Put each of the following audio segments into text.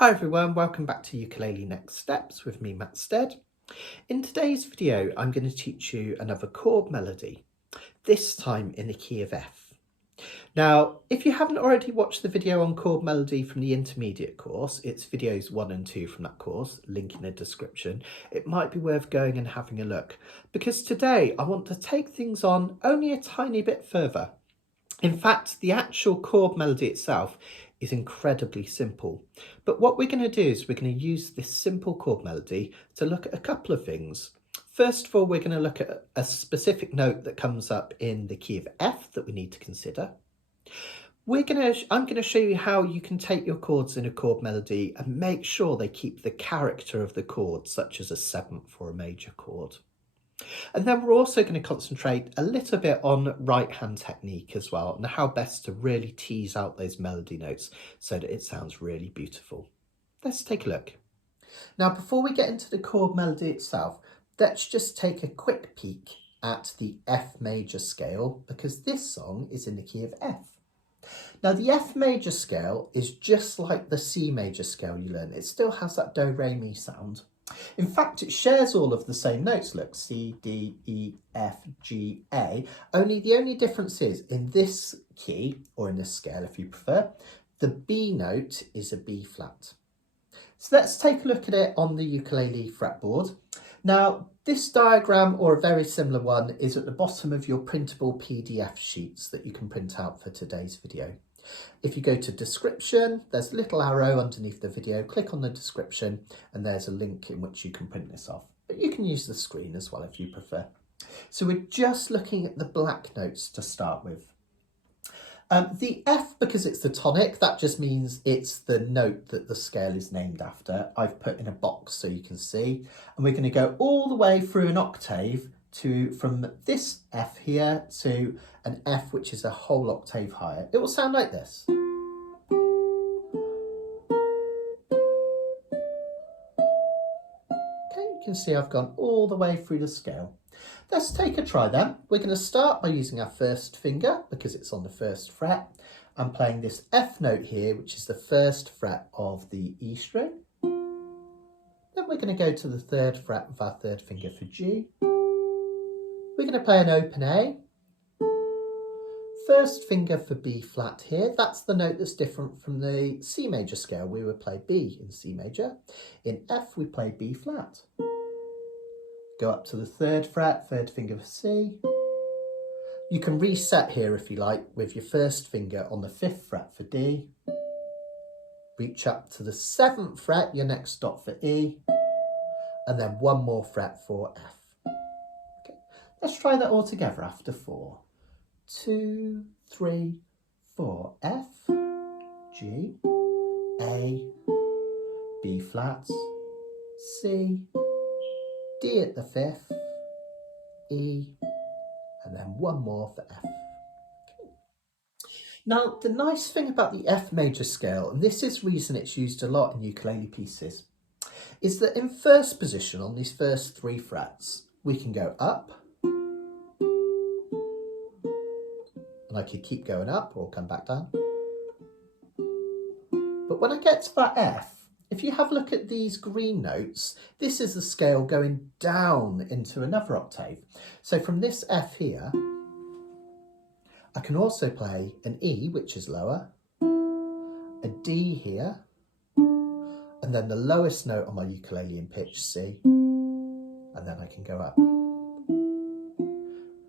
Hi everyone, welcome back to Ukulele Next Steps with me, Matt Stead. In today's video, I'm going to teach you another chord melody, this time in the key of F. Now, if you haven't already watched the video on chord melody from the intermediate course, it's videos 1 and 2 from that course, link in the description, it might be worth going and having a look, because today I want to take things on only a tiny bit further. In fact, the actual chord melody itself is incredibly simple. But what we're going to do is we're going to use this simple chord melody to look at a couple of things. First of all, we're going to look at a specific note that comes up in the key of F that we need to consider. I'm going to show you how you can take your chords in a chord melody and make sure they keep the character of the chord, such as a seventh or a major chord. And then we're also going to concentrate a little bit on right hand technique as well, and how best to really tease out those melody notes so that it sounds really beautiful. Let's take a look. Now, before we get into the chord melody itself, let's just take a quick peek at the F major scale, because this song is in the key of F. Now, the F major scale is just like the C major scale you learned. It still has that do, re, mi sound. In fact, it shares all of the same notes. Look, C, D, E, F, G, A. The only difference is in this key, or in this scale if you prefer, the B note is a B flat. So let's take a look at it on the ukulele fretboard. Now, this diagram, or a very similar one, is at the bottom of your printable PDF sheets that you can print out for today's video. If you go to description, there's a little arrow underneath the video, click on the description and there's a link in which you can print this off. But you can use the screen as well if you prefer. So we're just looking at the black notes to start with. The F, because it's the tonic, that just means it's the note that the scale is named after. I've put in a box so you can see. And we're going to go all the way through an octave from this F here to an F which is a whole octave higher. It will sound like this. Okay, you can see I've gone all the way through the scale. Let's take a try then. We're going to start by using our first finger because it's on the first fret. I'm playing this F note here, which is the first fret of the E string. Then we're going to go to the third fret with our third finger for G. We're going to play an open A. First finger for B flat here. That's the note that's different from the C major scale. We would play B in C major. In F, we play B flat. Go up to the third fret, third finger for C. You can reset here if you like with your first finger on the fifth fret for D. Reach up to the seventh fret, your next dot for E. And then one more fret for F. Let's try that all together after 4. 2, 3, 4. F, G, A, B flat, C, D at the fifth, E, and then one more for F. Okay. Now, the nice thing about the F major scale, and this is reason it's used a lot in ukulele pieces, is that in first position on these first 3 frets, we can go up, and I could keep going up or come back down. But when I get to that F, if you have a look at these green notes, this is the scale going down into another octave. So from this F here, I can also play an E, which is lower, a D here, and then the lowest note on my ukulele in pitch, C, and then I can go up.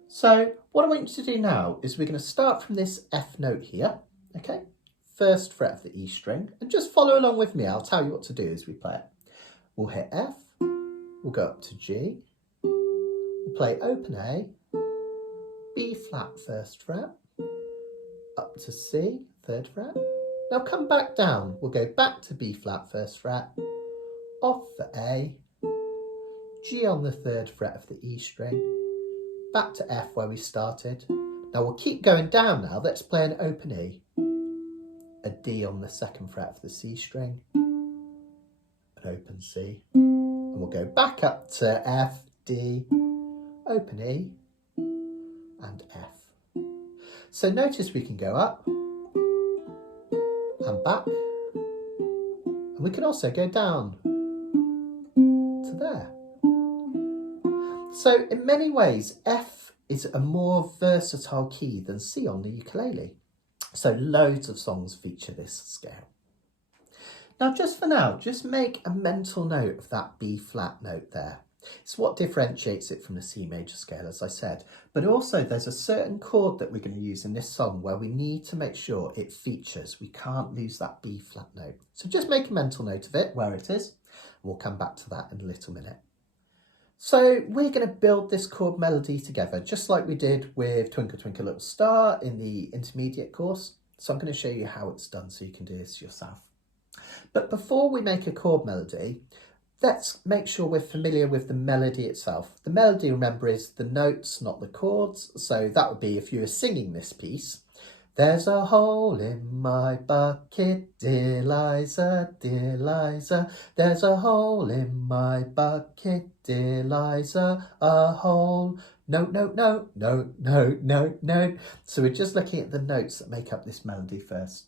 So what I want you to do now is we're going to start from this F note here, okay? First fret of the E string, and just follow along with me. I'll tell you what to do as we play it. We'll hit F, we'll go up to G, we'll play open A, B flat first fret, up to C, third fret. Now come back down. We'll go back to B flat first fret, off for A, G on the third fret of the E string, back to F where we started. Now we'll keep going down now. Let's play an open E, a D on the second fret of the C string, an open C, and we'll go back up to F, D, open E, and F. So notice we can go up, and back, we can also go down to there. So in many ways, F is a more versatile key than C on the ukulele. So loads of songs feature this scale. Now, just for now, just make a mental note of that B flat note there. It's what differentiates it from the C major scale, as I said. But also there's a certain chord that we're going to use in this song where we need to make sure it features. We can't lose that B flat note. So just make a mental note of it, where it is. We'll come back to that in a little minute. So we're going to build this chord melody together, just like we did with Twinkle Twinkle Little Star in the intermediate course. So I'm going to show you how it's done so you can do this yourself. But before we make a chord melody, let's make sure we're familiar with the melody itself. The melody, remember, is the notes, not the chords. So that would be if you were singing this piece. There's a hole in my bucket, dear Liza, dear Liza. There's a hole in my bucket, dear Liza, a hole. Note, note, note, note, note, note, note. So we're just looking at the notes that make up this melody first.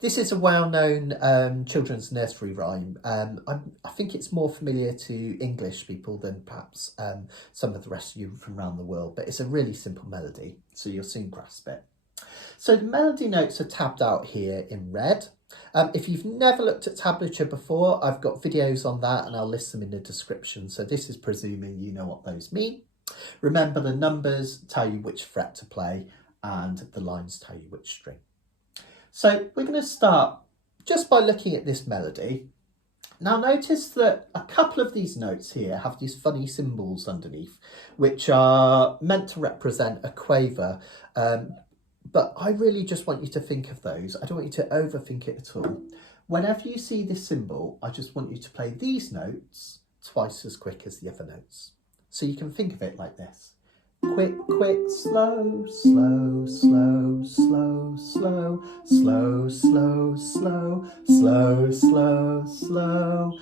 This is a well-known children's nursery rhyme. I think it's more familiar to English people than perhaps some of the rest of you from around the world, but it's a really simple melody, so you'll soon grasp it. So the melody notes are tabbed out here in red. If you've never looked at tablature before, I've got videos on that and I'll list them in the description. So this is presuming you know what those mean. Remember, the numbers tell you which fret to play and the lines tell you which string. So we're going to start just by looking at this melody. Now notice that a couple of these notes here have these funny symbols underneath, which are meant to represent a quaver. But I really just want you to think of those. I don't want you to overthink it at all. Whenever you see this symbol, I just want you to play these notes twice as quick as the other notes. So you can think of it like this. Quick, quick, slow, slow, slow, slow, slow, slow, slow, slow, slow, slow, slow,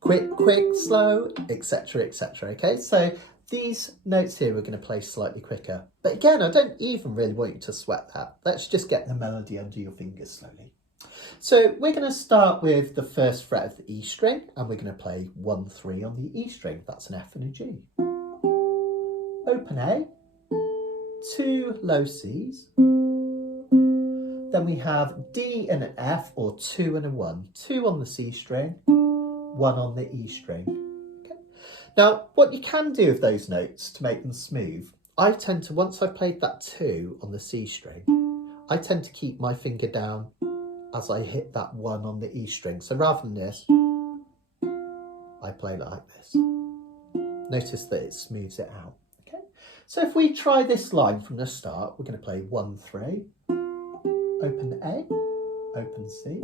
quick, quick, slow, etc., etc. Okay, so these notes here we're going to play slightly quicker. But again, I don't even really want you to sweat that. Let's just get the melody under your fingers slowly. So we're going to start with the first fret of the E string, and we're going to play 1, 3 on the E string. That's an F and a G. Open A, 2 low Cs. Then we have D and an F, or 2 and a 1. 2 on the C string, 1 on the E string. Okay. Now, what you can do with those notes to make them smooth, I tend to, once I've played that 2 on the C string, I tend to keep my finger down as I hit that 1 on the E string. So rather than this, I play it like this. Notice that it smooths it out. Okay. So if we try this line from the start, we're going to play 1, 3, open A, open C,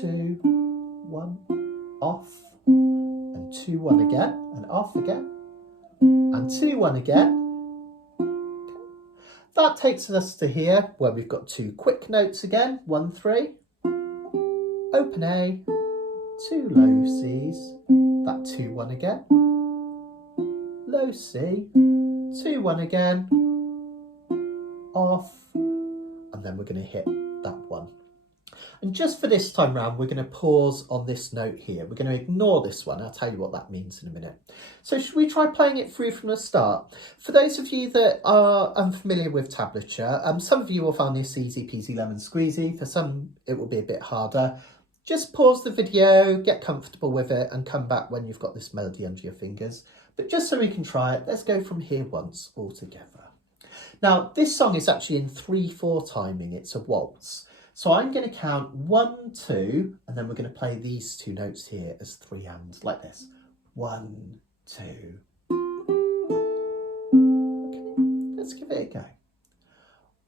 2, 1, off, and 2, 1 again, and off again, and 2, 1 again. Okay. That takes us to here, where we've got 2 quick notes again, 1, 3, open A, 2 low Cs, that 2, 1 again, low C, 2, 1 again, off, and then we're going to hit that 1. And just for this time round, we're going to pause on this note here. We're going to ignore this one. I'll tell you what that means in a minute. So should we try playing it through from the start? For those of you that are unfamiliar with tablature, some of you will find this easy peasy lemon squeezy. For some, it will be a bit harder. Just pause the video, get comfortable with it, and come back when you've got this melody under your fingers. But just so we can try it, let's go from here once all together. Now, this song is actually in 3/4 timing. It's a waltz. So I'm going to count 1, 2, and then we're going to play these 2 notes here as 3 hands, like this. 1, 2. Okay, let's give it a go.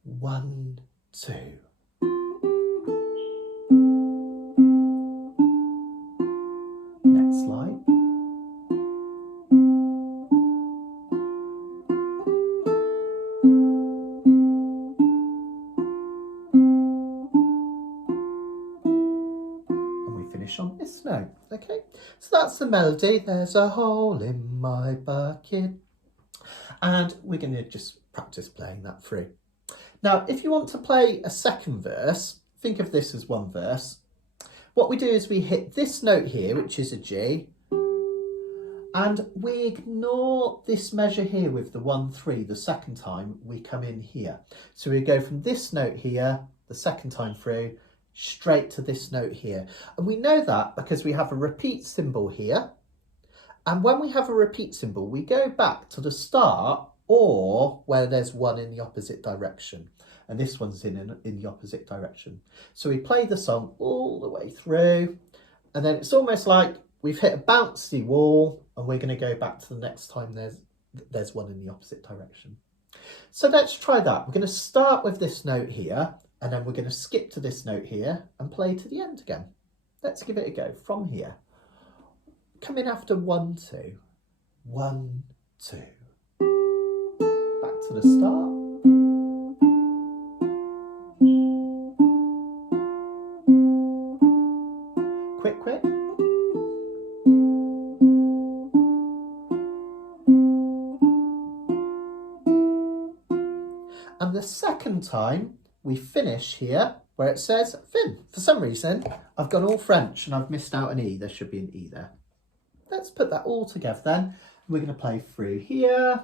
1, 2. Next line. On this note. Okay, so that's the melody. There's a hole in my bucket, and we're going to just practice playing that through. Now, if you want to play a second verse, think of this as one verse. what we do is we hit this note here, which is a G, and we ignore this measure here with the 1, 3, the second time we come in here. So we go from this note here, the second time through, straight to this note here. And we know that because we have a repeat symbol here. And when we have a repeat symbol, we go back to the start or where there's one in the opposite direction. And this one's in the opposite direction. So we play the song all the way through, and then it's almost like we've hit a bouncy wall and we're going to go back to the next time there's one in the opposite direction. So let's try that. We're going to start with this note here, and then we're going to skip to this note here and play to the end again. Let's give it a go from here. Come in after 1, 2. 1, 2. Back to the start. Quick, quick. And the second time we finish here where it says fin. For some reason, I've gone all French and I've missed out an E. There should be an E there. Let's put that all together then. We're going to play through here,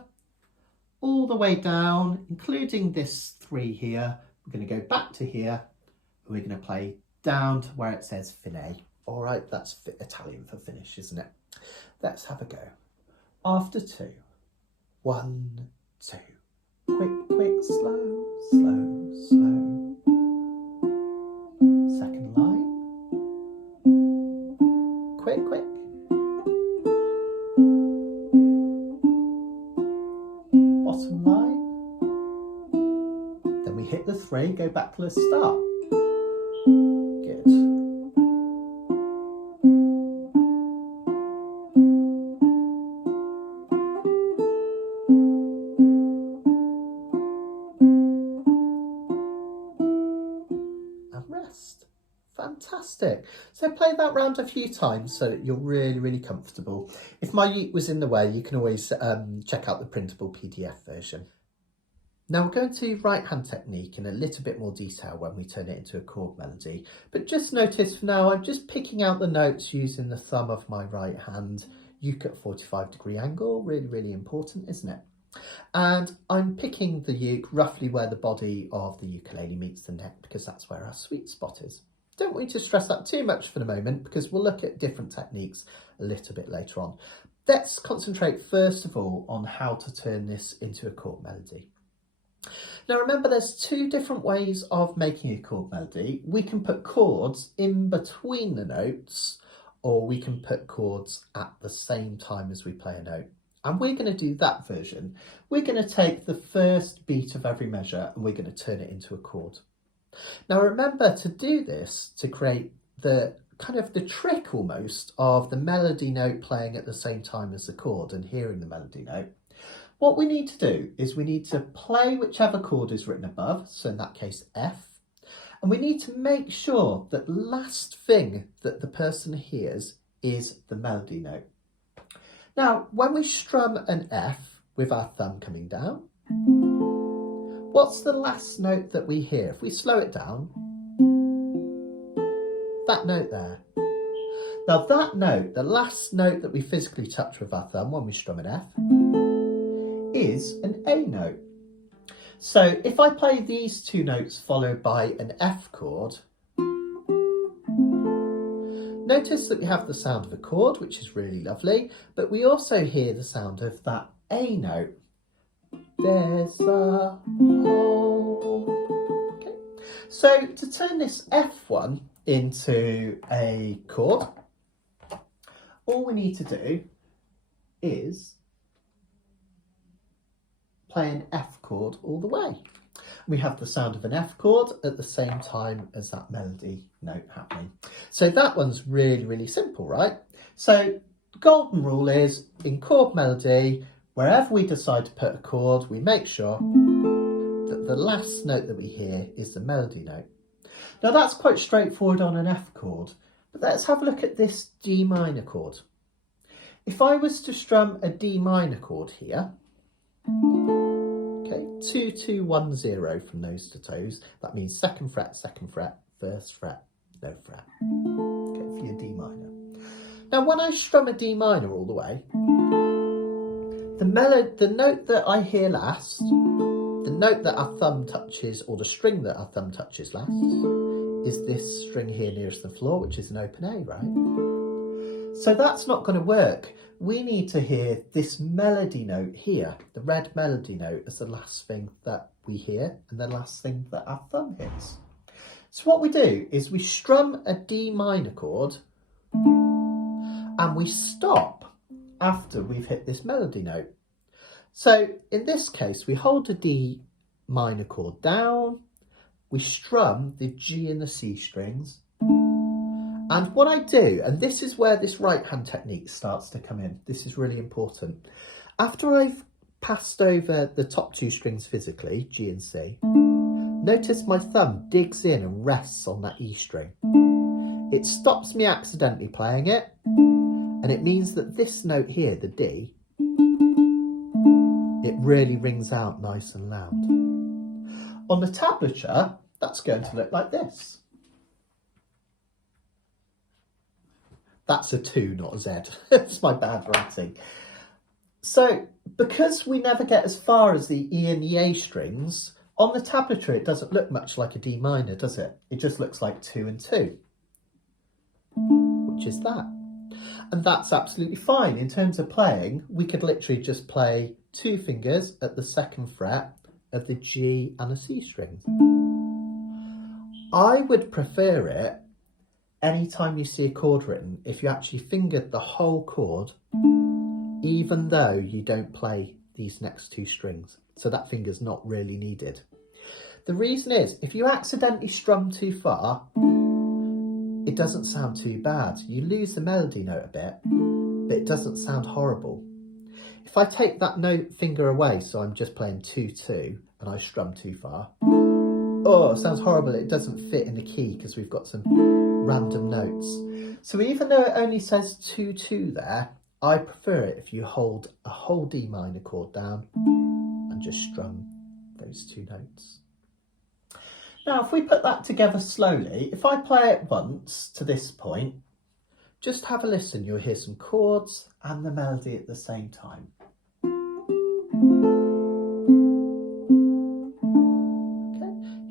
all the way down, including this 3 here. We're going to go back to here, and we're going to play down to where it says fine. All right, that's Italian for finish, isn't it? Let's have a go. After 2. 1, 2. Quick, quick, slow, slow, slow. Second line. Quick, quick. Bottom line. Then we hit the 3, go back to the start. Good. And rest. Fantastic. So play that round a few times so that you're really, really comfortable. If my uke was in the way, you can always check out the printable PDF version. Now we're going to right hand technique in a little bit more detail when we turn it into a chord melody. But just notice for now, I'm just picking out the notes using the thumb of my right hand, uke at 45-degree angle, really, really important, isn't it? And I'm picking the uke roughly where the body of the ukulele meets the neck, because that's where our sweet spot is. Don't want you to stress that too much for the moment, because we'll look at different techniques a little bit later on. Let's concentrate first of all on how to turn this into a chord melody. Now remember, there's 2 different ways of making a chord melody. We can put chords in between the notes, or we can put chords at the same time as we play a note. And we're going to do that version. We're going to take the first beat of every measure and we're going to turn it into a chord. Now remember, to do this, to create the kind of the trick almost of the melody note playing at the same time as the chord and hearing the melody note, what we need to do is we need to play whichever chord is written above, so in that case F, and we need to make sure that the last thing that the person hears is the melody note. Now, when we strum an F with our thumb coming down, what's the last note that we hear? If we slow it down, that note there. Now that note, the last note that we physically touch with our thumb when we strum an F, is an A note. So if I play these 2 notes followed by an F chord, notice that we have the sound of a chord, which is really lovely, but we also hear the sound of that A note. There's a hole. Okay. So to turn this F1 into a chord, all we need to do is play an F chord all the way. We have the sound of an F chord at the same time as that melody note happening. So that one's really, really simple, right? So the golden rule is, in chord melody, wherever we decide to put a chord, we make sure that the last note that we hear is the melody note. Now that's quite straightforward on an F chord, but let's have a look at this D minor chord. If I was to strum a D minor chord here, okay, 2 2 1 0 from nose to toes, that means 2nd fret, 2nd fret, 1st fret, no fret. Okay, for your D minor. Now when I strum a D minor all the way, the note that I hear last, the note that our thumb touches, or the string that our thumb touches last, is this string here nearest the floor, which is an open A, right? So that's not going to work. We need to hear this melody note here, the red melody note, as the last thing that we hear and the last thing that our thumb hits. So what we do is we strum a D minor chord and we stop after we've hit this melody note. So in this case, we hold the D minor chord down, we strum the G and the C strings, and what I do, and this is where this right hand technique starts to come in, this is really important. After I've passed over the top two strings physically, G and C, notice my thumb digs in and rests on that E string. It stops me accidentally playing it, and it means that this note here, the D, it really rings out nice and loud. On the tablature, that's going to look like this. That's a 2, not a Z. It's my bad writing. So, because we never get as far as the E and the A strings, on the tablature it doesn't look much like a D minor, does it? It just looks like 2 and 2, which is that. And that's absolutely fine. In terms of playing, we could literally just play 2 fingers at the 2nd fret of the G and the C strings. I would prefer it anytime you see a chord written, if you actually fingered the whole chord, even though you don't play these next 2 strings. So that finger's not really needed. The reason is, if you accidentally strum too far, it doesn't sound too bad. You lose the melody note a bit, but it doesn't sound horrible. If I take that note finger away, so I'm just playing 2-2, and I strum too far, oh, it sounds horrible. It doesn't fit in the key because we've got some random notes. So even though it only says 2-2 there, I prefer it if you hold a whole D minor chord down and just strum those 2 notes. Now, if we put that together slowly, if I play it once to this point, just have a listen. You'll hear some chords and the melody at the same time.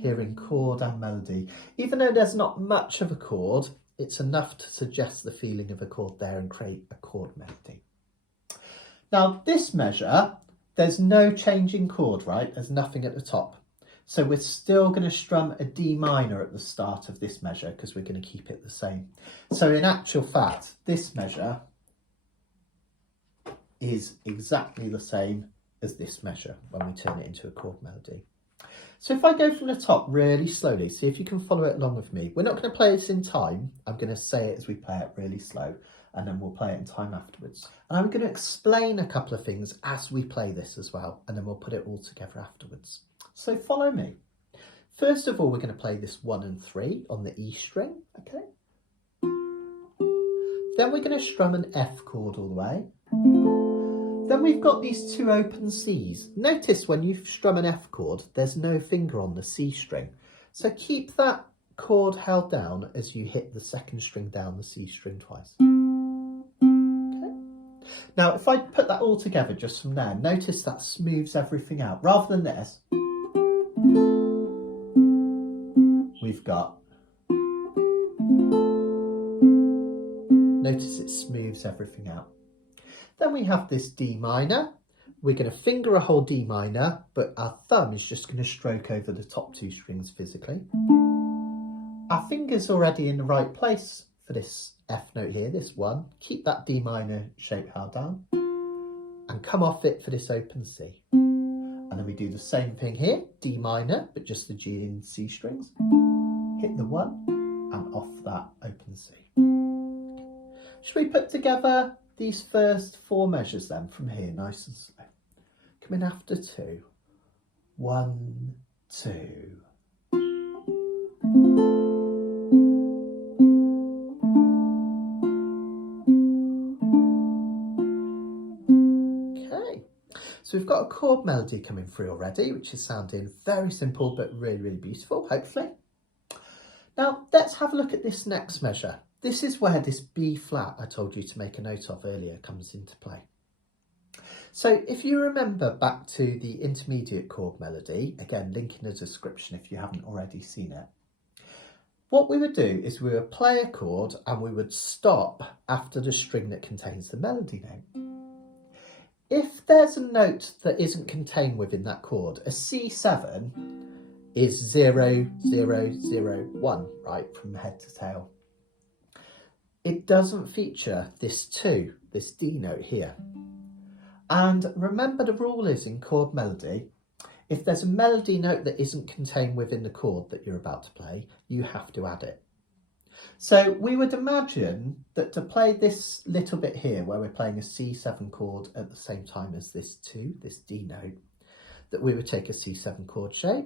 Hearing chord and melody. Even though there's not much of a chord, it's enough to suggest the feeling of a chord there and create a chord melody. Now this measure, there's no change in chord, right? There's nothing at the top. So we're still going to strum a D minor at the start of this measure because we're going to keep it the same. So in actual fact, this measure is exactly the same as this measure when we turn it into a chord melody. So if I go from the top really slowly, see if you can follow it along with me. We're not going to play this in time. I'm going to say it as we play it really slow, and then we'll play it in time afterwards. And I'm going to explain a couple of things as we play this as well, and then we'll put it all together afterwards. So follow me. First of all, we're going to play this 1 and 3 on the E string, okay? Then we're going to strum an F chord all the way. Then we've got these 2 open Cs. Notice when you strum an F chord, there's no finger on the C string. So keep that chord held down as you hit the 2nd string down the C string twice. Okay. Now, if I put that all together just from there, notice that smooths everything out. Rather than this, we've got, notice it smooths everything out. Then we have this D minor. We're going to finger a whole D minor, but our thumb is just going to stroke over the top 2 strings physically. Our finger's already in the right place for this F note here, this 1. Keep that D minor shape held down and come off it for this open C. And then we do the same thing here, D minor, but just the G and C strings. Hit the 1 and off that open C. Should we put together these first 4 measures then from here, nice and slow? Come in after 2. 1, 2. Okay, so we've got a chord melody coming through already, which is sounding very simple but really, really beautiful, hopefully. Now let's have a look at this next measure. This is where this B flat I told you to make a note of earlier comes into play. So if you remember back to the intermediate chord melody, again link in the description if you haven't already seen it, what we would do is we would play a chord and we would stop after the string that contains the melody note. If there's a note that isn't contained within that chord, a C7 is 0, 0, 0, 1, right, from head to tail. It doesn't feature this 2, this D note here. And remember the rule is in chord melody, if there's a melody note that isn't contained within the chord that you're about to play, you have to add it. So we would imagine that to play this little bit here, where we're playing a C7 chord at the same time as this 2, this D note, that we would take a C7 chord shape,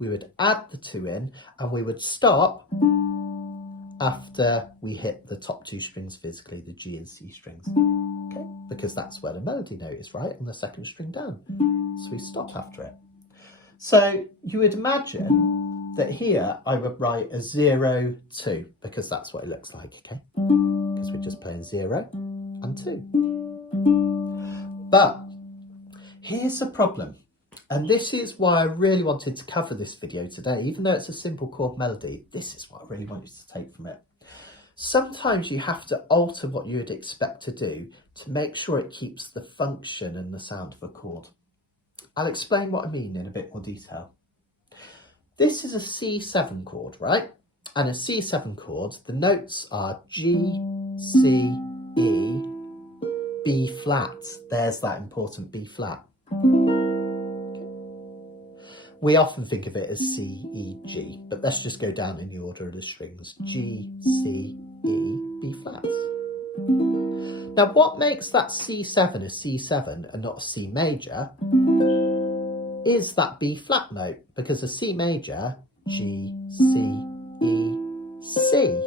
we would add the 2 in, and we would stop after we hit the top 2 strings physically, the G and C strings, okay? Because that's where the melody note is, right, on the second string down. So we stop after it. So you would imagine that here I would write a 0, 2, because that's what it looks like, okay? Because we're just playing 0 and 2. But here's the problem. And this is why I really wanted to cover this video today. Even though it's a simple chord melody, this is what I really want you to take from it. Sometimes you have to alter what you would expect to do to make sure it keeps the function and the sound of a chord. I'll explain what I mean in a bit more detail. This is a C7 chord, right? And a C7 chord, the notes are G, C, E, B flat. There's that important B flat. We often think of it as C, E, G, but let's just go down in the order of the strings. G, C, E, B flats. Now what makes that C7 a C7 and not a C major is that B flat note, because a C major, G, C, E, C,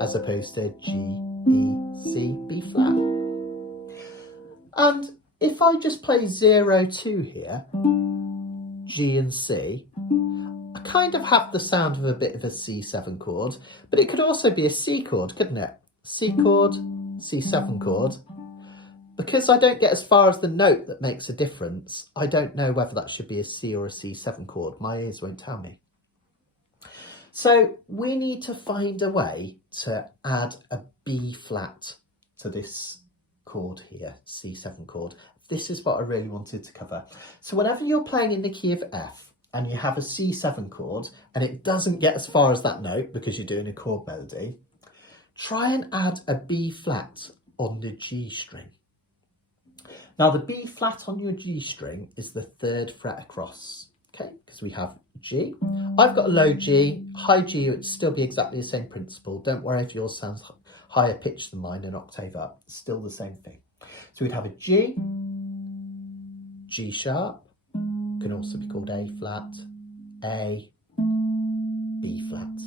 as opposed to G, E, C, B flat. And if I just play 0, 2 here, G and C, I kind of have the sound of a bit of a C7 chord, but it could also be a C chord, couldn't it? C chord, C7 chord. Because I don't get as far as the note that makes a difference, I don't know whether that should be a C or a C7 chord. My ears won't tell me. So we need to find a way to add a B flat to this chord here, C7 chord. This is what I really wanted to cover. So whenever you're playing in the key of F and you have a C7 chord and it doesn't get as far as that note because you're doing a chord melody, try and add a B flat on the G string. Now the B flat on your G string is the 3rd fret across, okay? Because we have G. I've got a low G, high G, it would still be exactly the same principle. Don't worry if yours sounds higher pitched than mine, an octave up, it's still the same thing. So we'd have a G, G sharp, can also be called A flat, A, B flat,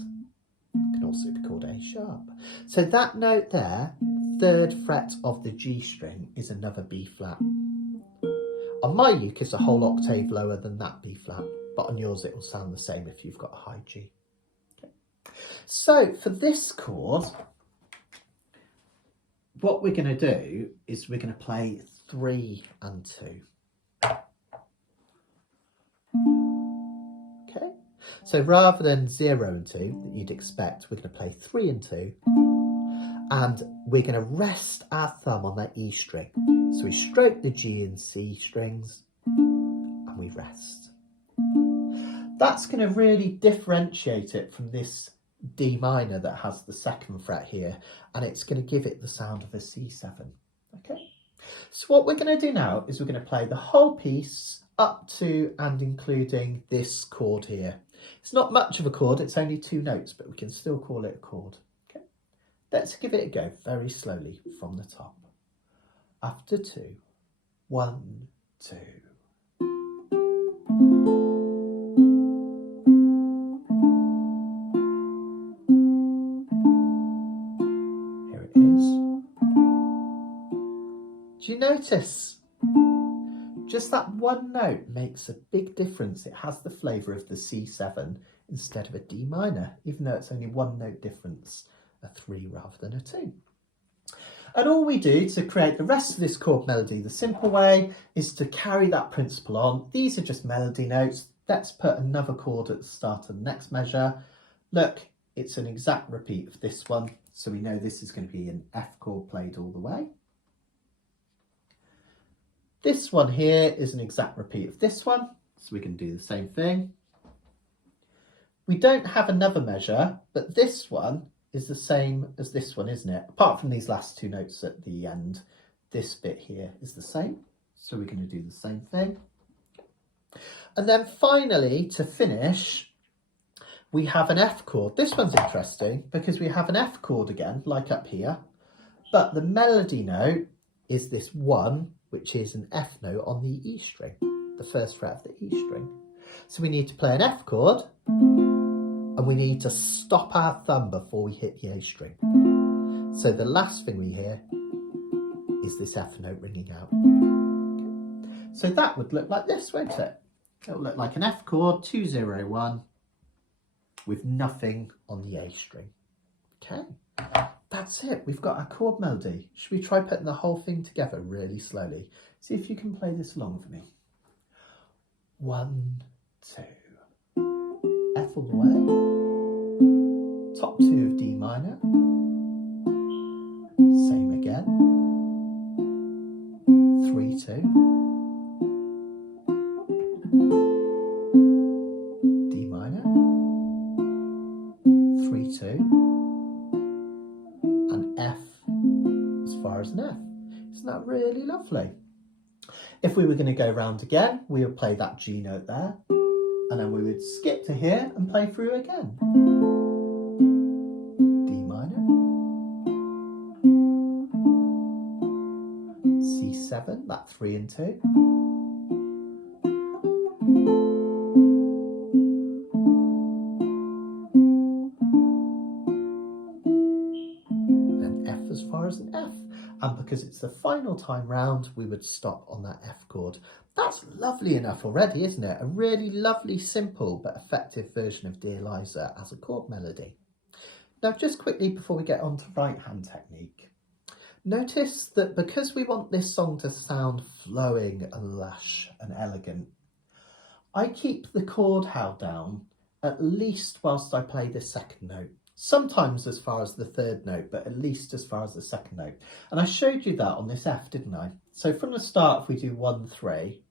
can also be called A sharp. So that note there, 3rd fret of the G string, is another B flat. On my uke it's a whole octave lower than that B flat, but on yours it will sound the same if you've got a high G. Okay. So for this chord, what we're going to do is we're going to play 3 and 2. Okay, so rather than 0 and 2 that you'd expect, we're going to play 3 and 2, and we're going to rest our thumb on that E string. So we stroke the G and C strings and we rest. That's going to really differentiate it from this D minor that has the 2nd fret here, and it's going to give it the sound of a C7. Okay, so what we're going to do now is we're going to play the whole piece up to and including this chord here. It's not much of a chord, it's only 2 notes, but we can still call it a chord. Okay, let's give it a go very slowly from the top. After 2, 1, 2. Here it is. Do you notice? Just that one note makes a big difference. It has the flavour of the C7 instead of a D minor, even though it's only one note difference, a 3 rather than a 2. And all we do to create the rest of this chord melody the simple way is to carry that principle on. These are just melody notes. Let's put another chord at the start of the next measure. Look, it's an exact repeat of this one, so we know this is going to be an F chord played all the way. This one here is an exact repeat of this one, so we can do the same thing. We don't have another measure, but this one is the same as this one, isn't it? Apart from these last 2 notes at the end, this bit here is the same. So we're going to do the same thing. And then finally, to finish, we have an F chord. This one's interesting because we have an F chord again, like up here, but the melody note is this 1, which is an F note on the E string, the first fret of the E string. So we need to play an F chord, and we need to stop our thumb before we hit the A string. So the last thing we hear is this F note ringing out. Okay. So that would look like this, won't it? It'll look like an F chord, 2, 0, 1, with nothing on the A string. Okay, that's it. We've got our chord melody. Should we try putting the whole thing together really slowly? See if you can play this along for me. 1, 2. F all the way, top 2 of D minor, same again, 3, 2, D minor, 3, 2, and F as far as an F. Isn't that really lovely? If we were going to go round again, we would play that G note there. And then we would skip to here and play through again. D minor, C7, that 3 and 2. And F as far as an F. And because it's the final time round, we would stop on that F chord. That's lovely enough already, isn't it? A really lovely, simple but effective version of Dear Liza as a chord melody. Now, just quickly before we get on to right hand technique, notice that because we want this song to sound flowing and lush and elegant, I keep the chord held down at least whilst I play the second note. Sometimes as far as the third note, but at least as far as the second note. And I showed you that on this F, didn't I? So from the start, if we do 1, 3,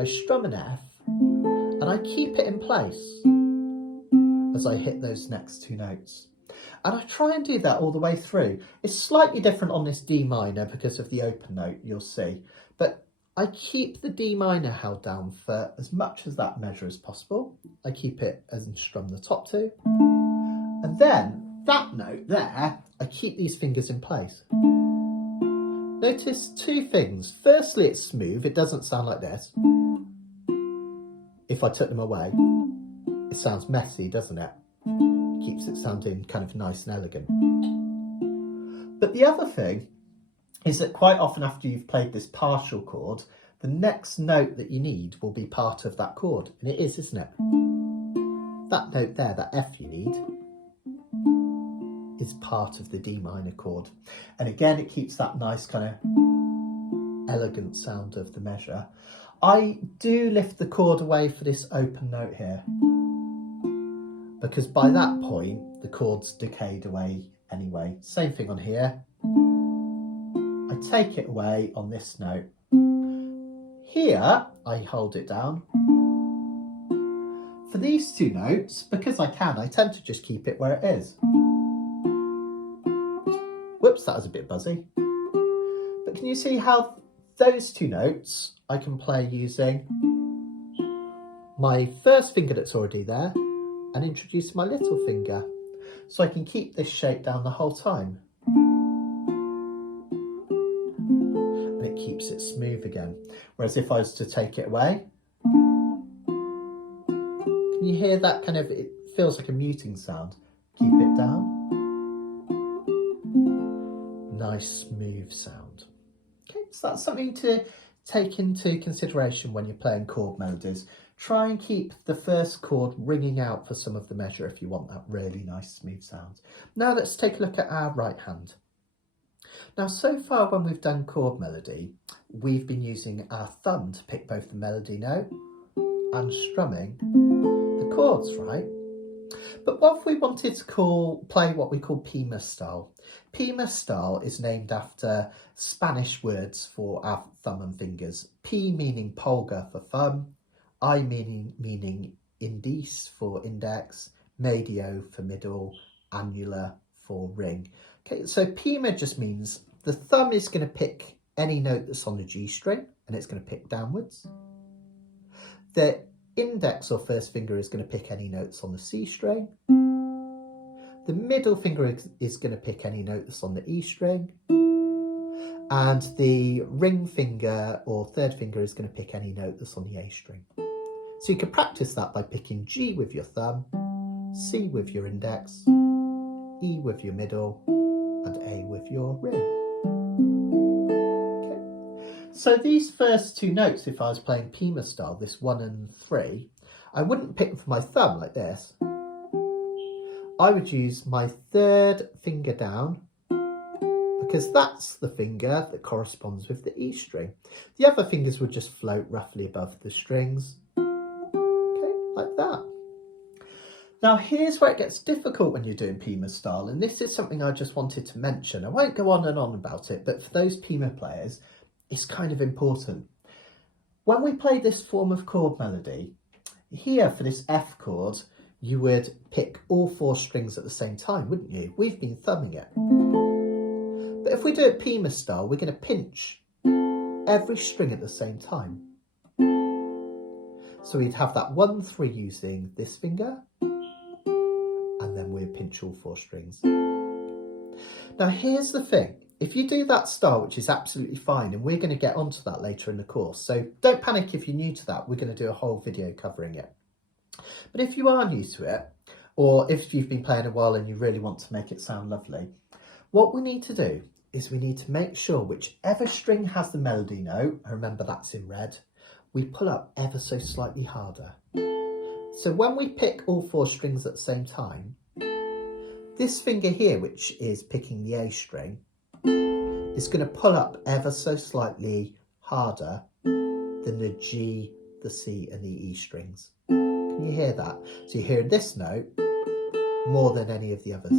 I strum an F and I keep it in place as I hit those next 2 notes. And I try and do that all the way through. It's slightly different on this D minor because of the open note, you'll see. But I keep the D minor held down for as much as that measure as possible. I keep it and strum the top 2. And then that note there, I keep these fingers in place. Notice 2 things. Firstly, it's smooth. It doesn't sound like this. If I took them away, it sounds messy, doesn't it? Keeps it sounding kind of nice and elegant. But the other thing is that quite often after you've played this partial chord, the next note that you need will be part of that chord. And it is, isn't it? That note there, that F you need, is part of the D minor chord. And again, it keeps that nice kind of elegant sound of the measure. I do lift the chord away for this open note here, because by that point, the chord's decayed away anyway. Same thing on here. I take it away on this note. Here, I hold it down. For these 2 notes, because I can, I tend to just keep it where it is. Whoops, that was a bit buzzy. But can you see how those 2 notes I can play using my first finger that's already there and introduce my little finger, so I can keep this shape down the whole time. And it keeps it smooth again. Whereas if I was to take it away, can you hear that kind of, it feels like a muting sound. Keep it down. Nice smooth sound. Okay, so that's something to take into consideration when you're playing chord melodies. try and keep the first chord ringing out for some of the measure if you want that really nice smooth sound. Now let's take a look at our right hand. Now so far when we've done chord melody, we've been using our thumb to pick both the melody note and strumming the chords, right? But what if we wanted to play what we call Pima style? Pima style is named after Spanish words for our thumb and fingers. P meaning pulgar for thumb, I meaning indice for index, medio for middle, annular for ring. Okay, so Pima just means the thumb is going to pick any note that's on the G string and it's going to pick downwards. The index or first finger is going to pick any notes on the C string. The middle finger is going to pick any note that's on the E string. And the ring finger or third finger is going to pick any note that's on the A string. So you can practice that by picking G with your thumb, C with your index, E with your middle, and A with your ring. So these first two notes, if I was playing Pima style, this 1 and 3, I wouldn't pick them for my thumb like this. I would use my third finger down because that's the finger that corresponds with the E string. The other fingers would just float roughly above the strings. Okay, like that. Now here's where it gets difficult when you're doing Pima style, and this is something I just wanted to mention. I won't go on and on about it, but for those Pima players, it's kind of important. When we play this form of chord melody, here for this F chord, you would pick all 4 strings at the same time, wouldn't you? We've been thumbing it. But if we do it Pima style, we're going to pinch every string at the same time. So we'd have that 1, 3 using this finger, and then we'd pinch all 4 strings. Now here's the thing. If you do that style, which is absolutely fine, and we're going to get onto that later in the course, so don't panic if you're new to that, we're going to do a whole video covering it. But if you are new to it, or if you've been playing a while and you really want to make it sound lovely, what we need to do is we need to make sure whichever string has the melody note, and remember that's in red, we pull up ever so slightly harder. So when we pick all 4 strings at the same time, this finger here, which is picking the A string, is going to pull up ever so slightly harder than the G, the C and the E strings. Can you hear that? So you hear this note more than any of the others.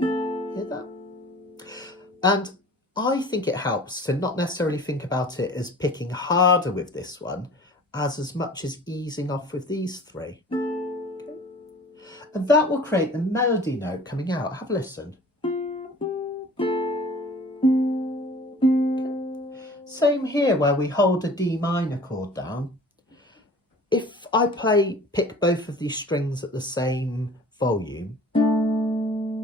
Hear that? And I think it helps to not necessarily think about it as picking harder with this one as much as easing off with these 3. Okay. And that will create the melody note coming out. Have a listen. Same here where we hold a D minor chord down. If I pick both of these strings at the same volume,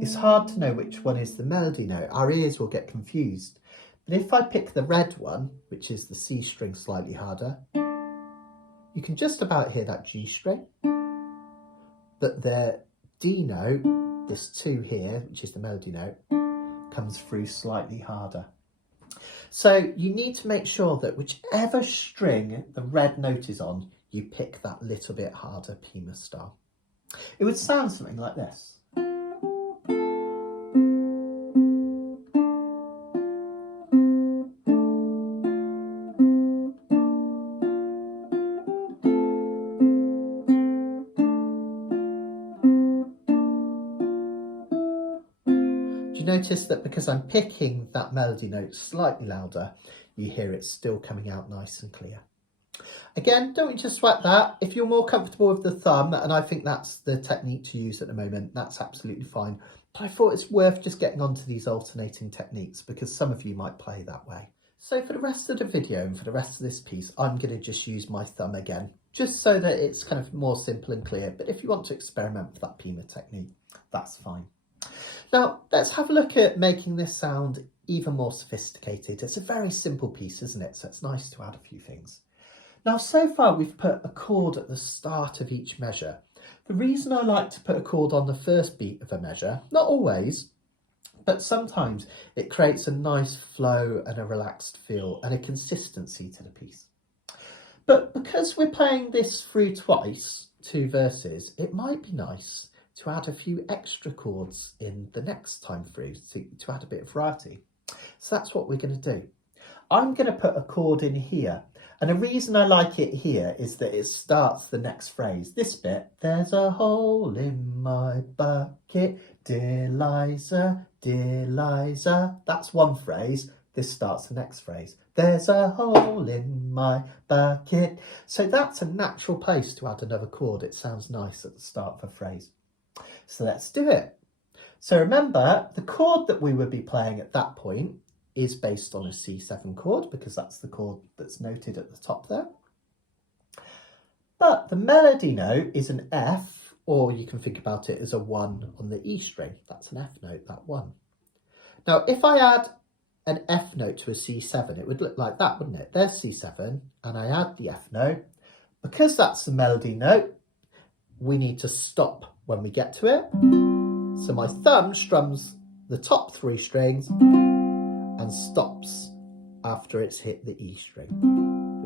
it's hard to know which one is the melody note. Our ears will get confused. But if I pick the red one, which is the C string slightly harder, you can just about hear that G string. But the D note, this 2 here, which is the melody note, comes through slightly harder. So you need to make sure that whichever string the red note is on, you pick that little bit harder Pima style. It would sound something like this. Notice that because I'm picking that melody note slightly louder, you hear it still coming out nice and clear. Again, don't need to sweat that. If you're more comfortable with the thumb, and I think that's the technique to use at the moment, that's absolutely fine. But I thought it's worth just getting onto these alternating techniques because some of you might play that way. So for the rest of the video and for the rest of this piece, I'm going to just use my thumb again, just so that it's kind of more simple and clear. But if you want to experiment with that Pima technique, that's fine. Now, let's have a look at making this sound even more sophisticated. It's a very simple piece, isn't it? So it's nice to add a few things. Now, so far we've put a chord at the start of each measure. The reason I like to put a chord on the first beat of a measure, not always, but sometimes it creates a nice flow and a relaxed feel and a consistency to the piece. But because we're playing this through twice, 2 verses, it might be nice to add a few extra chords in the next time through to add a bit of variety. So that's what we're going to do. I'm going to put a chord in here. And the reason I like it here is that it starts the next phrase. This bit, there's a hole in my bucket, dear Liza, dear Liza. That's one phrase. This starts the next phrase. There's a hole in my bucket. So that's a natural place to add another chord. It sounds nice at the start of a phrase. So let's do it. So remember, the chord that we would be playing at that point is based on a C7 chord, because that's the chord that's noted at the top there. But the melody note is an F, or you can think about it as a 1 on the E string. That's an F note, that 1. Now, if I add an F note to a C7, it would look like that, wouldn't it? There's C7, and I add the F note. Because that's the melody note, we need to stop when we get to it. So my thumb strums the top 3 strings and stops after it's hit the E string,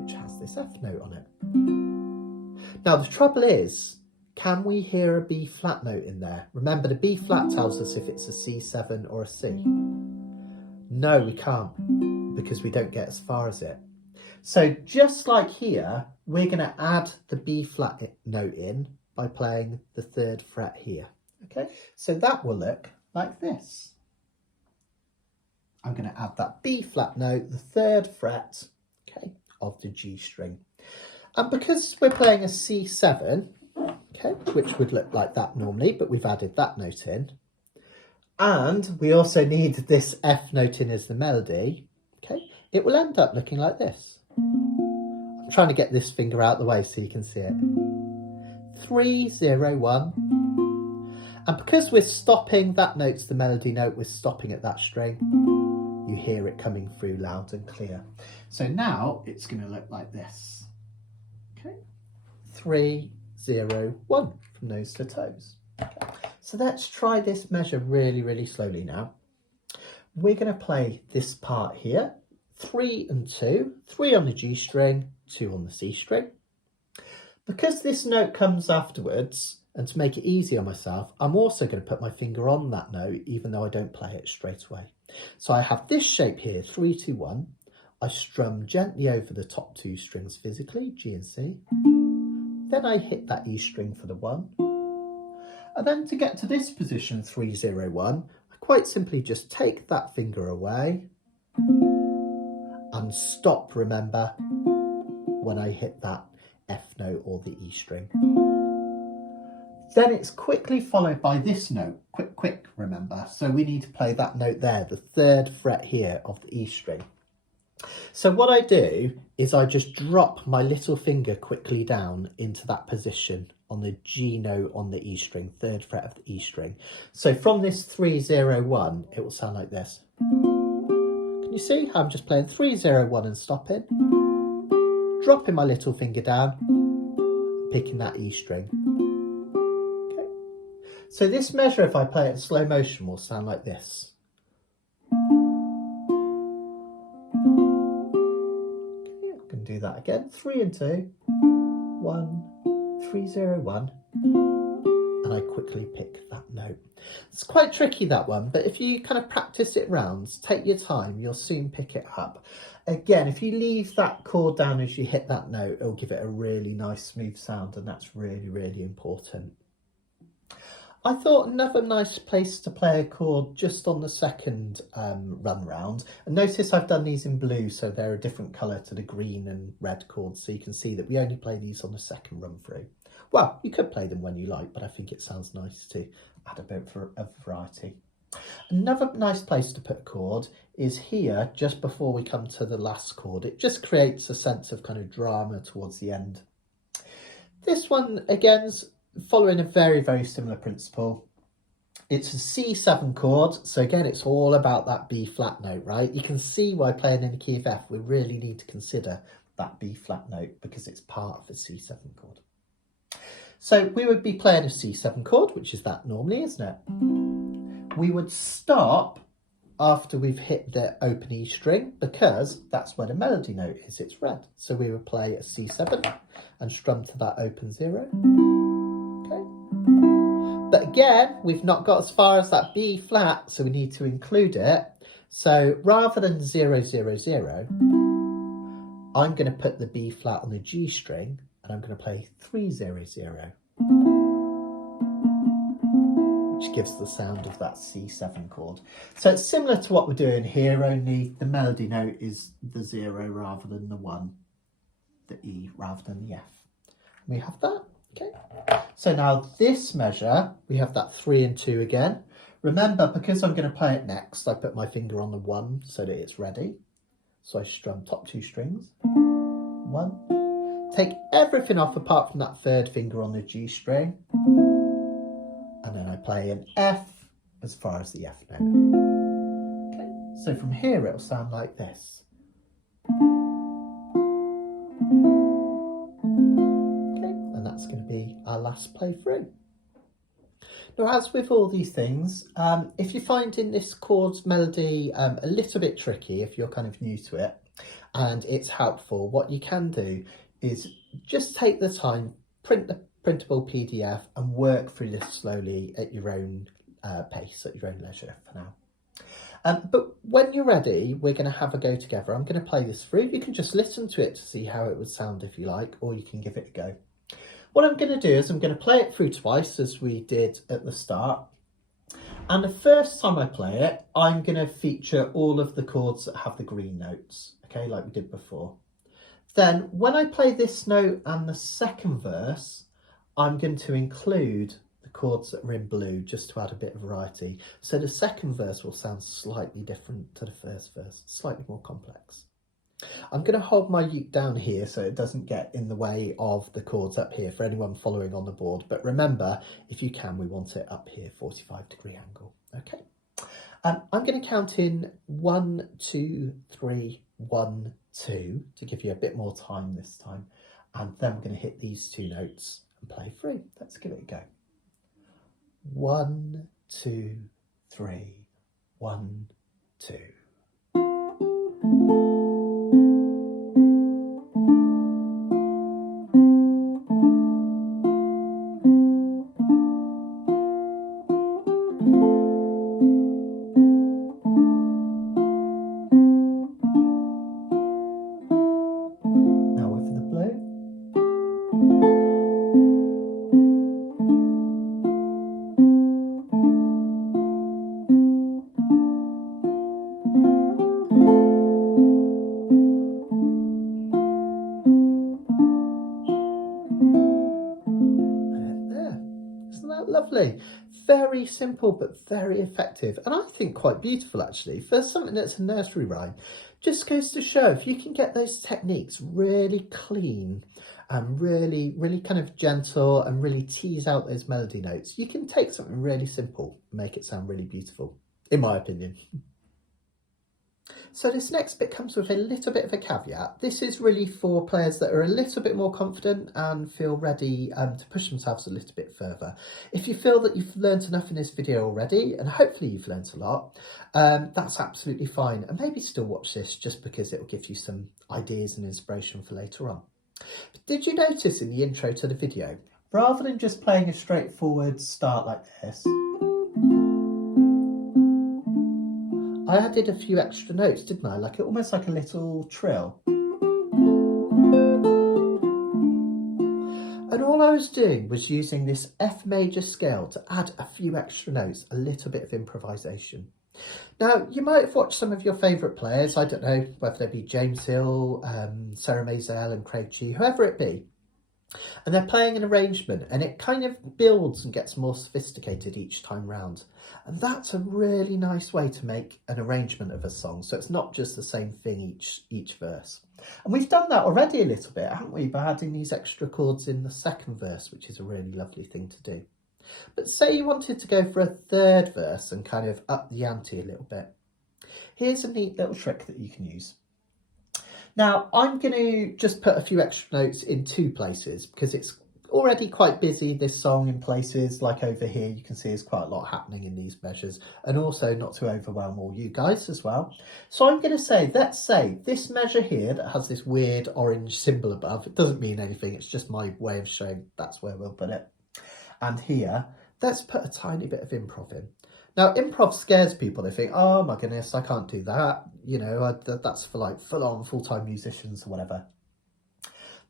which has this F note on it. Now the trouble is, can we hear a B flat note in there? Remember, the B flat tells us if it's a C7 or a C. No, we can't, because we don't get as far as it. So just like here, we're going to add the B flat note in by playing the 3rd fret here. Okay, so that will look like this. I'm going to add that B flat note, the 3rd fret, okay, of the G string. And because we're playing a C7, okay, which would look like that normally, but we've added that note in, and we also need this F note in as the melody, okay, it will end up looking like this. I'm trying to get this finger out of the way so you can see it. 3, 0, 1. And because we're stopping, that note's the melody note, we're stopping at that string. You hear it coming through loud and clear. So now it's going to look like this. Okay, 3, 0, 1 from nose to toes. Okay. So let's try this measure really, really slowly now. We're going to play this part here, 3 and 2, 3 on the G string, 2 on the C string. Because this note comes afterwards, and to make it easy on myself, I'm also going to put my finger on that note, even though I don't play it straight away. So I have this shape here, 3, 2, 1. I strum gently over the top 2 strings physically, G and C. Then I hit that E string for the 1. And then to get to this position, 3, 0, 1, I quite simply just take that finger away and stop, remember, when I hit that F note or the E string. Then it's quickly followed by this note, quick, quick, remember. So we need to play that note there, the 3rd fret here of the E string. So what I do is I just drop my little finger quickly down into that position on the G note on the E string, 3rd fret of the E string. So from this 3, 0, 1, it will sound like this. Can you see how I'm just playing 3, 0, 1 and stopping? Dropping my little finger down, picking that E string. So this measure, if I play it in slow motion, will sound like this. Okay, I can do that again. 3 and 2, 1, 3, 0, 1, and I quickly pick that note. It's quite tricky, that one, but if you kind of practice it rounds, take your time, you'll soon pick it up. Again, if you leave that chord down as you hit that note, it'll give it a really nice smooth sound, and that's really, really important. I thought another nice place to play a chord just on the second run round, and notice I've done these in blue, so they're a different colour to the green and red chords, so you can see that we only play these on the second run through. Well, you could play them when you like, but I think it sounds nice to add a bit of variety. Another nice place to put a chord is here, just before we come to the last chord. It just creates a sense of kind of drama towards the end. This one, again, is following a very, very similar principle. It's a C7 chord, so again, it's all about that B flat note, right? You can see why playing in the key of F, we really need to consider that B flat note because it's part of a C7 chord. So we would be playing a C7 chord, which is that normally, isn't it? We would stop after we've hit the open E string, because that's where the melody note is, it's red. So we would play a C7 and strum to that open 0. Okay. But again, we've not got as far as that B flat, so we need to include it. So rather than 0, 0, 0, I'm going to put the B flat on the G string and I'm going to play 3, 0, 0. Which gives the sound of that C7 chord. So it's similar to what we're doing here, only the melody note is the 0 rather than the 1, the E rather than the F. We have that, okay? So now this measure, we have that 3 and 2 again. Remember, because I'm going to play it next, I put my finger on the 1 so that it's ready. So I strum top 2 strings, 1. Take everything off apart from that 3rd finger on the G string. And then I play an F as far as the F note. Okay, so from here it'll sound like this. Okay, and that's going to be our last play through. Now, as with all these things, if you're finding this chord's melody a little bit tricky, if you're kind of new to it, and it's helpful, what you can do is just take the time, print the printable PDF and work through this slowly at your own pace, at your own leisure for now. But when you're ready, we're going to have a go together. I'm going to play this through. You can just listen to it to see how it would sound if you like, or you can give it a go. What I'm going to do is I'm going to play it through twice as we did at the start. And the first time I play it, I'm going to feature all of the chords that have the green notes, okay, like we did before. Then when I play this note and the second verse, I'm going to include the chords that are in blue just to add a bit of variety. So the second verse will sound slightly different to the first verse, slightly more complex. I'm going to hold my uke down here so it doesn't get in the way of the chords up here for anyone following on the board. But remember, if you can, we want it up here, 45-degree angle. Okay. I'm going to count in 1, 2, 3, 1, 2 to give you a bit more time this time. And then we're going to hit these 2 notes and play through. Let's give it a go. 1, 2, 3, 1, 2. Lovely, very simple but very effective, and I think quite beautiful actually for something that's a nursery rhyme. Just goes to show if you can get those techniques really clean and really kind of gentle and really tease out those melody notes, you can take something really simple and make it sound really beautiful, in my opinion. So this next bit comes with a little bit of a caveat. This is really for players that are a little bit more confident and feel ready to push themselves a little bit further. If you feel that you've learned enough in this video already, and hopefully you've learned a lot, that's absolutely fine. And maybe still watch this just because it will give you some ideas and inspiration for later on. But did you notice in the intro to the video, rather than just playing a straightforward start like this, I added a few extra notes, didn't I? Like almost like a little trill. And all I was doing was using this F major scale to add a few extra notes, a little bit of improvisation. Now, you might have watched some of your favourite players, I don't know, whether they be James Hill, Sarah Maisel and Craig G, whoever it be. And they're playing an arrangement and it kind of builds and gets more sophisticated each time round. And that's a really nice way to make an arrangement of a song. So it's not just the same thing each verse. And we've done that already a little bit, haven't we? By adding these extra chords in the second verse, which is a really lovely thing to do. But say you wanted to go for a third verse and kind of up the ante a little bit. Here's a neat little trick that you can use. Now, I'm going to just put a few extra notes in 2 places because it's already quite busy, this song, in places like over here. You can see there's quite a lot happening in these measures, and also not to overwhelm all you guys as well. So I'm going to say, let's say this measure here that has this weird orange symbol above, it doesn't mean anything, it's just my way of showing that's where we'll put it. And here, let's put a tiny bit of improv in. Now, improv scares people. They think, oh my goodness, I can't do that. You know, that's for like full-on, full-time musicians or whatever.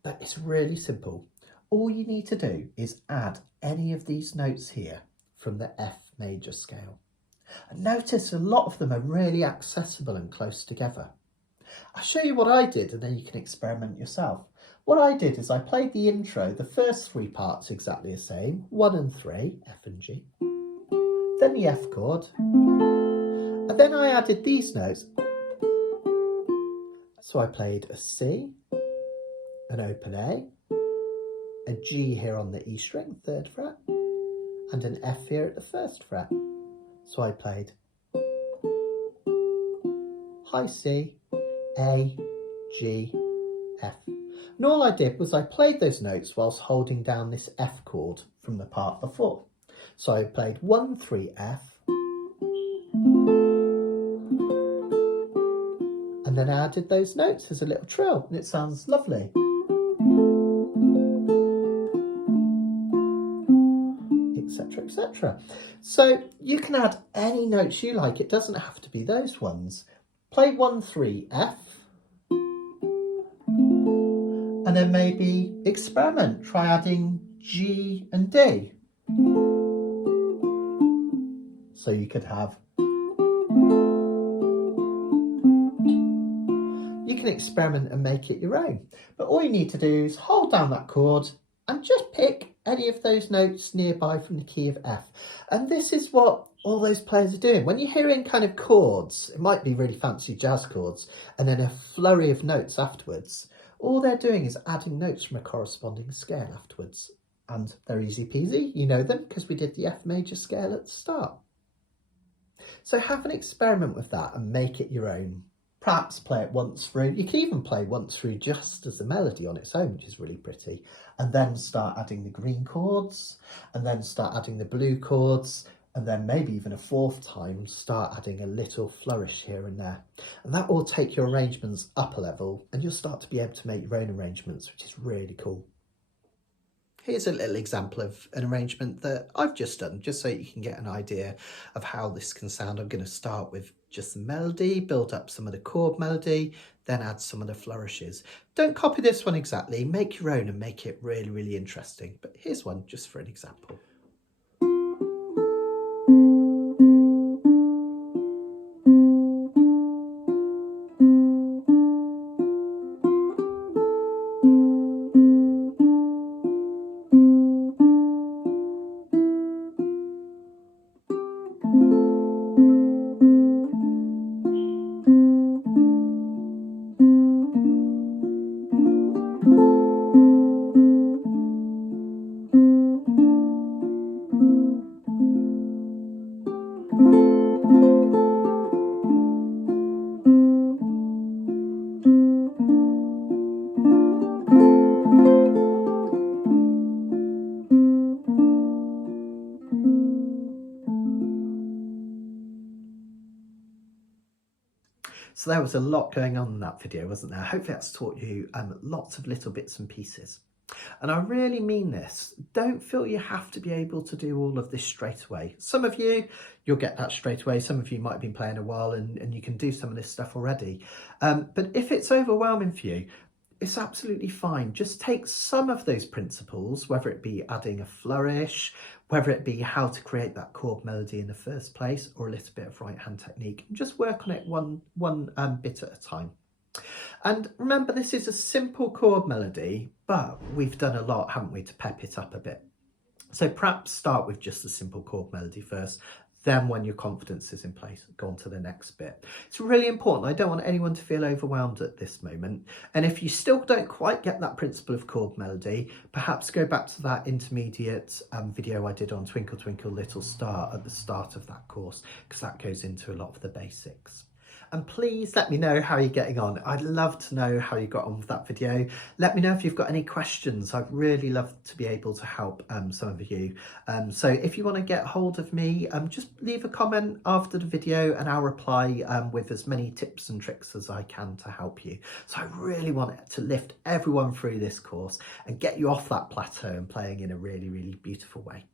But it's really simple. All you need to do is add any of these notes here from the F major scale. And notice a lot of them are really accessible and close together. I'll show you what I did and then you can experiment yourself. What I did is I played the intro, the first three parts exactly the same, 1 and 3, F and G, then the F chord, and then I added these notes. So I played a C, an open A G here on the E string, 3rd fret, and an F here at the 1st fret. So I played high C, A, G, F. And all I did was I played those notes whilst holding down this F chord from the part before. So I played 1, 3, F, and then I added those notes as a little trill, and it sounds lovely. Etc, etc. So you can add any notes you like, it doesn't have to be those ones. Play 1, 3, F, and then maybe experiment, try adding G and D. So you could have, you can experiment and make it your own. But all you need to do is hold down that chord and just pick any of those notes nearby from the key of F. And this is what all those players are doing. When you're hearing kind of chords, it might be really fancy jazz chords, and then a flurry of notes afterwards, all they're doing is adding notes from a corresponding scale afterwards. And they're easy peasy, you know them because we did the F major scale at the start. So have an experiment with that and make it your own. Perhaps play it once through. You can even play once through just as a melody on its own, which is really pretty. And then start adding the green chords, and then start adding the blue chords, and then maybe even a 4th time start adding a little flourish here and there. And that will take your arrangements up a level, and you'll start to be able to make your own arrangements, which is really cool. Here's a little example of an arrangement that I've just done, just so you can get an idea of how this can sound. I'm going to start with just the melody, build up some of the chord melody, then add some of the flourishes. Don't copy this one exactly, make your own and make it really, really interesting. But here's one just for an example. So there was a lot going on in that video, wasn't there? Hopefully that's taught you lots of little bits and pieces. And I really mean this. Don't feel you have to be able to do all of this straight away. Some of you, you'll get that straight away. Some of you might have been playing a while and you can do some of this stuff already. But if it's overwhelming for you, it's absolutely fine. Just take some of those principles, whether it be adding a flourish, whether it be how to create that chord melody in the first place, or a little bit of right hand technique, and just work on it one bit at a time. And remember, this is a simple chord melody, but we've done a lot, haven't we, to pep it up a bit. So perhaps start with just a simple chord melody first. Then when your confidence is in place, go on to the next bit. It's really important. I don't want anyone to feel overwhelmed at this moment. And if you still don't quite get that principle of chord melody, perhaps go back to that intermediate video I did on Twinkle Twinkle Little Star at the start of that course, because that goes into a lot of the basics. and please let me know how you're getting on. I'd love to know how you got on with that video. Let me know if you've got any questions. I'd really love to be able to help some of you. So if you want to get hold of me, just leave a comment after the video and I'll reply with as many tips and tricks as I can to help you. So I really want to lift everyone through this course and get you off that plateau and playing in a really, really beautiful way.